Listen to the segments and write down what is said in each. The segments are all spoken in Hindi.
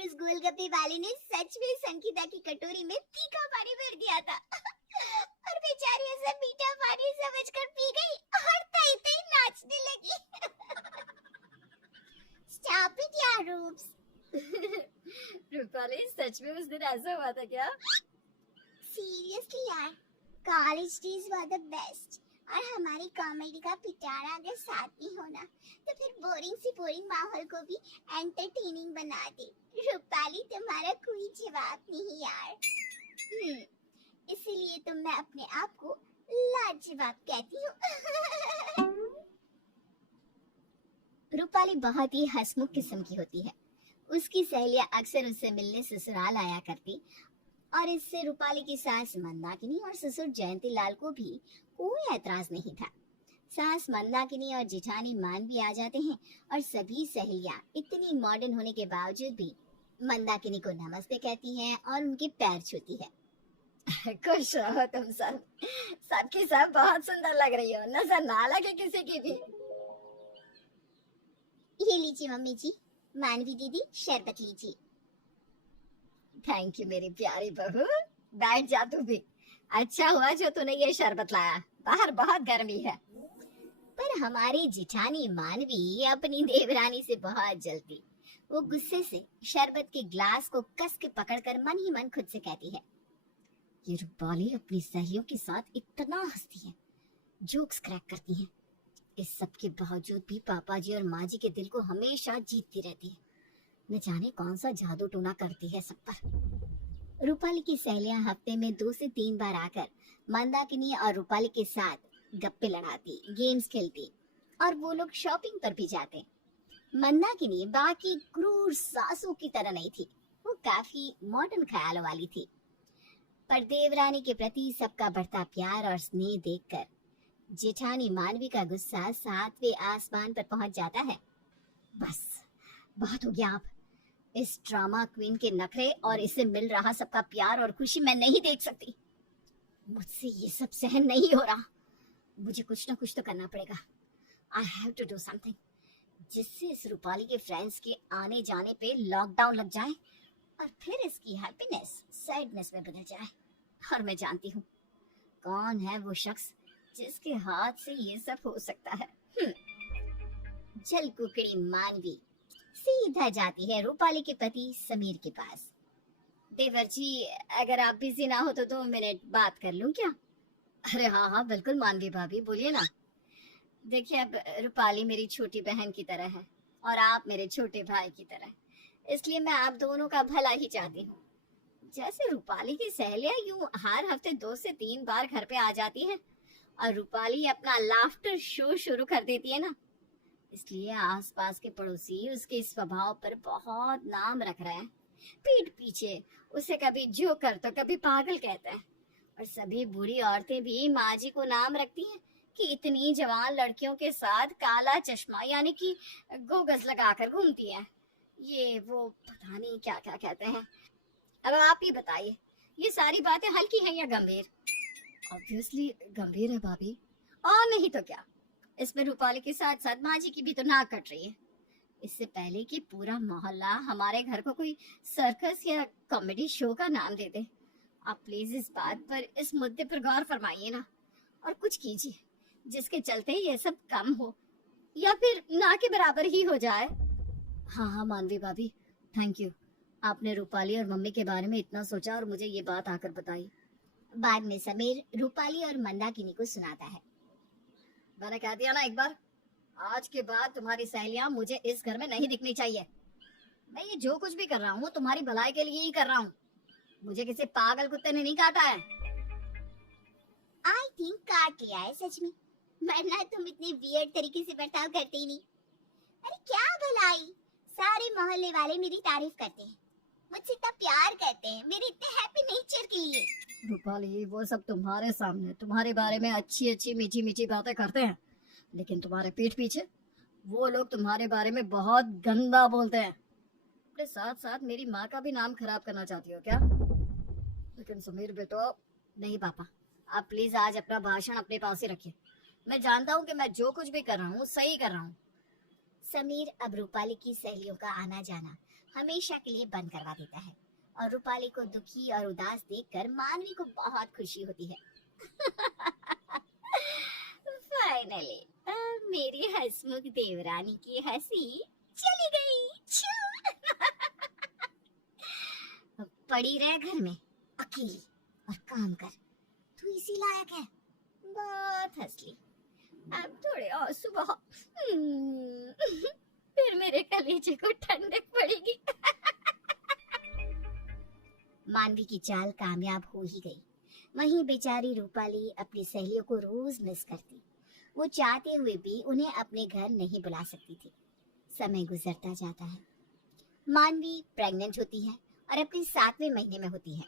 उस गोलगप्पे वाले ने सच में संगीता की कटोरी में तीखा पानी भर दिया था और बेचारी उसे मीठा पानी समझकर पी गई और तई तई नाचने लगी। स्टॉप इट यार रूप्स। रूपाली, सच में उस दिन ऐसा हुआ था क्या? सीरियसली यार, college days were the best. और हमारी कॉमेडी का पिटारा अगर साथ में होना तो फिर बोरिंग सी बोरिंग माहौल को भी एंटरटेनिंग बना दे। रूपाली, तुम्हारा कोई जवाब नहीं यार। इसीलिए तो मैं अपने आप को लाजवाब कहती हूँ। रूपाली बहुत ही हंसमुख किस्म की होती है। उसकी सहेलियां अक्सर उससे मिलने ससुराल आया करती और इससे रूपाली की सास मंदाकिनी और ससुर जयंती लाल को भी कोई ऐतराज नहीं था। सास मंदाकिनी और जेठानी मानवी आ जाते हैं और सभी सहेलियां इतनी मॉडर्न होने के बावजूद भी मंदाकिनी को नमस्ते कहती हैं और उनके पैर छूती है। खुश रहो तुम सब, सबकी सब बहुत सुंदर लग रही हो, नजर ना लगे किसी की भी। ये लीजिए मम्मी जी, मानवी दीदी शरबत लीजिए। थैंक यू मेरी प्यारी बहू, बैठ जा तू भी। अच्छा हुआ जो तूने ये शरबत लाया, बाहर बहुत गर्मी है। पर हमारी जिठानी मानवी अपनी देवरानी से बहुत जलती। वो गुस्से से शरबत के ग्लास को कस के पकड़कर मन ही मन खुद से कहती है, ये रूपाली अपनी सहेलियों के साथ इतना हंसती है, जोक्स क्रैक करती है, इस सब के बावजूद भी पापा जी और माँ जी के दिल को हमेशा जीतती रहती है। न जाने कौन सा जादू टोना करती है सब पर। रूपाली की सहेलियां हफ्ते में 2 से 3 बार आकर मंदाकिनी और रूपाली के साथ गप्पे लड़ाती, गेम्स खेलती और वो लोग शॉपिंग पर भी जाते। मंदाकिनी बाकी क्रूर सासू की तरह नहीं थी, वो काफी मॉडर्न ख्यालों वाली थी। पर देवरानी के प्रति सबका बढ़ता प्यार और स्नेह देखकर जेठानी मानवी का गुस्सा 7वें आसमान पर पहुंच जाता है। बस बहुत हो गया, आप इस ड्रामा क्वीन के नखरे और इसे मिल रहा सबका प्यार और खुशी मैं नहीं देख सकती। मुझसे ये सब सहन नहीं हो रहा। मुझे कुछ ना कुछ तो करना पड़ेगा। I have to do something, जिससे इस रूपाली के फ्रेंड्स के आने जाने पे लॉकडाउन लग जाए और फिर इसकी हैप्पीनेस सैडनेस में बदल जाए। और मैं जानती हूँ कौन है वो शख्स जिसके हाथ से ये सब हो सकता है। जल कुकड़ी मानवी सीधा जाती है रूपाली के पति समीर के पास। देवर जी, अगर आप बिजी ना हो तो 2 मिनट बात कर लूं क्या? अरे हाँ हाँ बिल्कुल मानवी भाभी, बोलिए ना। देखिए, अब रूपाली मेरी छोटी बहन की तरह है और आप मेरे छोटे भाई की तरह, इसलिए मैं आप दोनों का भला ही चाहती हूँ। जैसे रूपाली की सहेलियां यूं हर हफ्ते 2 से 3 बार घर पे आ जाती हैं और रूपाली अपना लाफ्टर शो शुरू कर देती है ना, इसलिए आसपास के पड़ोसी उसके स्वभाव पर बहुत नाम रख रहे हैं। पीठ पीछे उसे कभी जोकर तो कभी पागल कहते हैं और सभी बुरी औरतें भी माँ जी को नाम रखती हैं कि इतनी जवान लड़कियों के साथ काला चश्मा यानी कि गोगस लगाकर घूमती हैं। ये वो पता नहीं क्या क्या कहते हैं। अब आप ही बताइए, ये सारी बातें हल्की हैं या गंभीर? ऑब्वियसली गंभीर है भाभी, और नहीं तो क्या। इसमें रूपाली के साथ साथ माँ जी की भी तो नाक कट रही है। इससे पहले कि पूरा मोहल्ला हमारे घर को कोई सर्कस या कॉमेडी शो का नाम दे दे, आप प्लीज इस बात पर, इस मुद्दे पर गौर फरमाइए ना और कुछ कीजिए जिसके चलते ये सब कम हो या फिर ना के बराबर ही हो जाए। हाँ हाँ मानवी भाभी, थैंक यू, आपने रूपाली और मम्मी के बारे में इतना सोचा और मुझे ये बात आकर बताई। बाद में समीर रूपाली और मंदाकिनी को सुनाता है, मैंने कह दिया ना एक बार, आज के बाद तुम्हारी सहेलियां मुझे इस घर में नहीं दिखनी चाहिए। मैं ये जो कुछ भी कर रहा हूँ तुम्हारी भलाई के लिए ही कर रहा हूँ। मुझे किसी पागल कुत्ते ने नहीं काटा है। आई थिंक काट लिया है सच में, वरना तुम इतने वियर्ड तरीके से बर्ताव करते ही नहीं। अरे क्या भलाई, सारे मोहल्ले वाले मेरी तारीफ करते हैं, मुझसे इतना प्यार करते हैं मेरे इतने हैप्पी नेचर के लिए। रूपाली, वो सब तुम्हारे सामने तुम्हारे बारे में अच्छी अच्छी मीठी मीठी बातें करते हैं, लेकिन तुम्हारे पीठ पीछे वो लोग तुम्हारे बारे में बहुत गंदा बोलते हैं। अपने साथ साथ मेरी माँ का भी नाम खराब करना चाहती हो क्या? लेकिन समीर बेटो, नहीं पापा, आप प्लीज आज अपना भाषण अपने पास ही रखिए। मैं जानता हूँ कि मैं जो कुछ भी कर रहा हूँ सही कर रहा हूँ। समीर अब रूपाली की सहेलियों का आना जाना हमेशा के लिए बंद करवा देता है और रूपाली को दुखी और उदास देखकर मानवी को बहुत खुशी होती है। फाइनली मेरी हंसमुख देवरानी की हंसी चली गई। पड़ी रह घर में अकेली और काम कर, तू इसी लायक है। बहुत हंस ली, अब थोड़े और सुबह फिर मेरे कलेजे को ठंडक पड़ेगी। मानवी की चाल कामयाब हो ही गई। वहीं बेचारी रूपाली अपनी सहेलियों को रोज मिस करती। वो चाहते हुए भी उन्हें अपने घर नहीं बुला सकती थी। समय गुजरता जाता है। मानवी प्रेग्नेंट होती है और अपने 7वें महीने में होती है।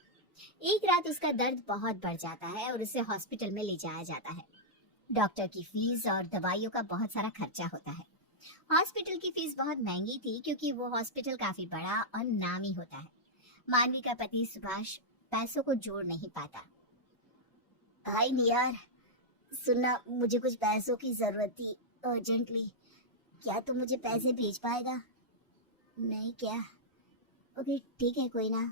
एक रात उसका दर्द बहुत बढ़ जाता है और उसे हॉस्पिटल में ले जाया जाता है। डॉक्टर की फीस और दवाइयों का बहुत सारा खर्चा होता है। हॉस्पिटल की फीस बहुत महंगी थी क्योंकि वो हॉस्पिटल काफी बड़ा और नामी होता है। मानवी का पति सुभाष पैसों को जोड़ नहीं पाता। हाय नियार, सुनना, मुझे कुछ पैसों की जरूरत थी अर्जेंटली। क्या तू मुझे पैसे भेज पाएगा? नहीं क्या? ओके ठीक है, कोई ना।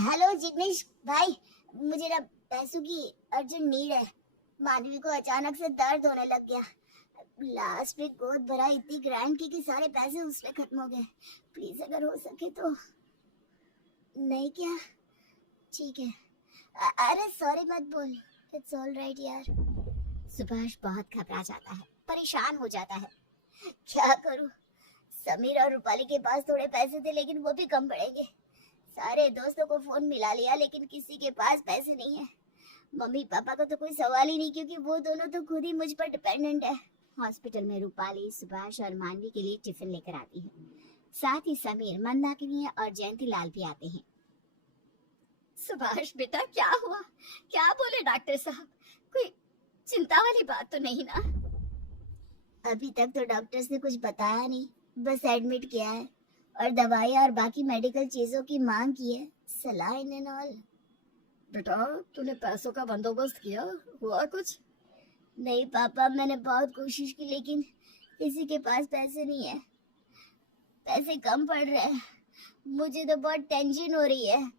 हेलो जिग्नेश भाई, मुझे ना पैसों की अर्जेंट नीड है। मानवी को अचानक से दर्द होने लग गया। लास्ट वीक गोद भरा इतनी ग्रैंड की कि सारे पैसे उसमें खत्म हो गए। प्लीज अगर हो सके तो। नहीं क्या? ठीक है। अरे सॉरी मत बोल, इट्स ऑल राइट यार। सुभाष बहुत घबरा जाता है, परेशान हो जाता है। क्या करूं? समीर और रूपाली के पास थोड़े पैसे थे लेकिन वो भी कम पड़ेंगे। सारे दोस्तों को फोन मिला लिया लेकिन किसी के पास पैसे नहीं है। मम्मी पापा का तो कोई सवाल ही नहीं क्योंकि वो दोनों तो खुद ही मुझ पर डिपेंडेंट है। हॉस्पिटल में रूपाली सुभाष और मानवी के लिए टिफिन लेकर आती है। साथ ही समीर, मंदाकिनी और जयंती लाल भी आते हैं। सुभाष बेटा, क्या हुआ? क्या बोले डॉक्टर साहब? कोई चिंता वाली बात तो नहीं ना? अभी तक तो डॉक्टर्स ने कुछ बताया नहीं, बस एडमिट किया है और दवाई और बाकी मेडिकल चीजों की मांग की है, सलाइन एंड ऑल। बेटा, तूने पैसों का बंदोबस्त किया? हुआ कुछ? नहीं पापा, मैंने बहुत कोशिश की लेकिन किसी के पास पैसे नहीं है। पैसे कम पड़ रहे हैं, मुझे तो बहुत टेंशन हो रही है।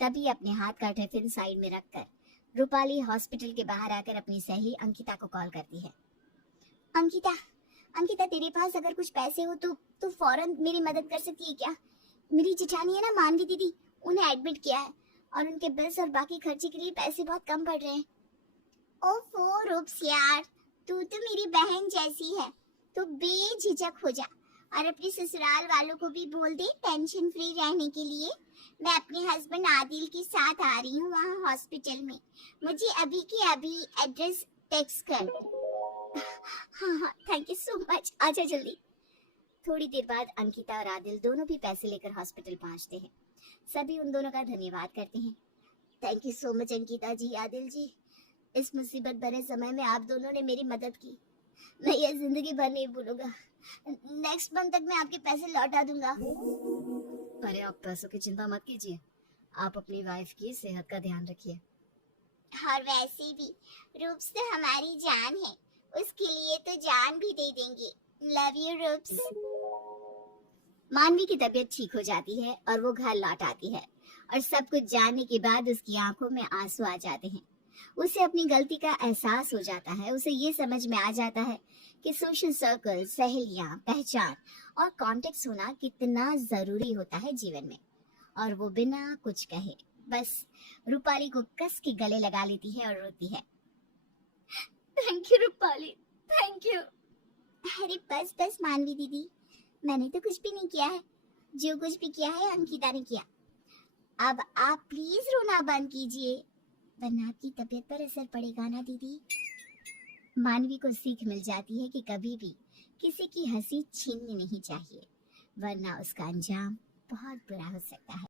तभी अपने हाथ का टिफिन साइड में रखकर रूपाली हॉस्पिटल के बाहर आकर अपनी सहेली अंकिता को कॉल करती है। अंकिता, अंकिता तेरे पास अगर कुछ पैसे हो तो फौरन मेरी मदद कर सकती है क्या? मेरी जेठानी है ना मानवी दीदी, उन्हें एडमिट किया है और उनके बिल्स और बाकी खर्चे के लिए पैसे बहुत कम पड़ रहे हैं। ओफो रूप्स यार, तू तो मेरी बहन जैसी है, तो बेझिझक हो जा और अपने ससुराल वालों को भी बोल दे टेंशन फ्री रहने के लिए। मैं अपने हस्बैंड आदिल के साथ आ रही हूँ वहाँ हॉस्पिटल में। मुझे अभी के अभी एड्रेस टेक्स्ट कर। हाँ, थैंक यू सो मच, आजा जल्दी। थोड़ी देर बाद अंकिता और आदिल दोनों भी पैसे लेकर हॉस्पिटल पहुँचते हैं। सभी उन दोनों का धन्यवाद करते हैं। Thank you so much Ankita ji, Adil ji, इस मुसीबत भरे समय में आप दोनों ने मेरी मदद की। मैं ये जिंदगी भर नहीं भूलूंगा। नेक्स्ट मंथ तक मैं आपके पैसे लौटा दूंगा। अरे आप पैसों की चिंता मत कीजिए, आप अपनी वाइफ की सेहत का ध्यान रखिए। और वैसे भी रूप्स तो हमारी जान है, उसके लिए तो जान भी दे देंगे। लव यू रूप्स। मानवी की तबीयत ठीक हो जाती है और वो घर लौट आती है और सब कुछ जानने के बाद उसकी आंखों में आंसू आ जाते हैं। उसे अपनी गलती का एहसास हो जाता है। उसे ये समझ में आ जाता है कि सोशल सर्कल, सहेलियां, पहचान और कॉन्टेक्ट होना कितना जरूरी होता है जीवन में। और वो बिना कुछ कहे बस रूपाली को कस के गले लगा लेती है और रोती है। Thank you Rupali, thank you. अरे बस बस मानवी दीदी, मैंने तो कुछ भी नहीं किया है, जो कुछ भी किया है अंकिता ने किया। अब आप प्लीज रोना बंद कीजिए वरना आपकी तबीयत पर असर पड़ेगा ना दीदी। मानवी को सीख मिल जाती है कि कभी भी किसी की हंसी छीननी नहीं चाहिए वरना उसका अंजाम बहुत बुरा हो सकता है।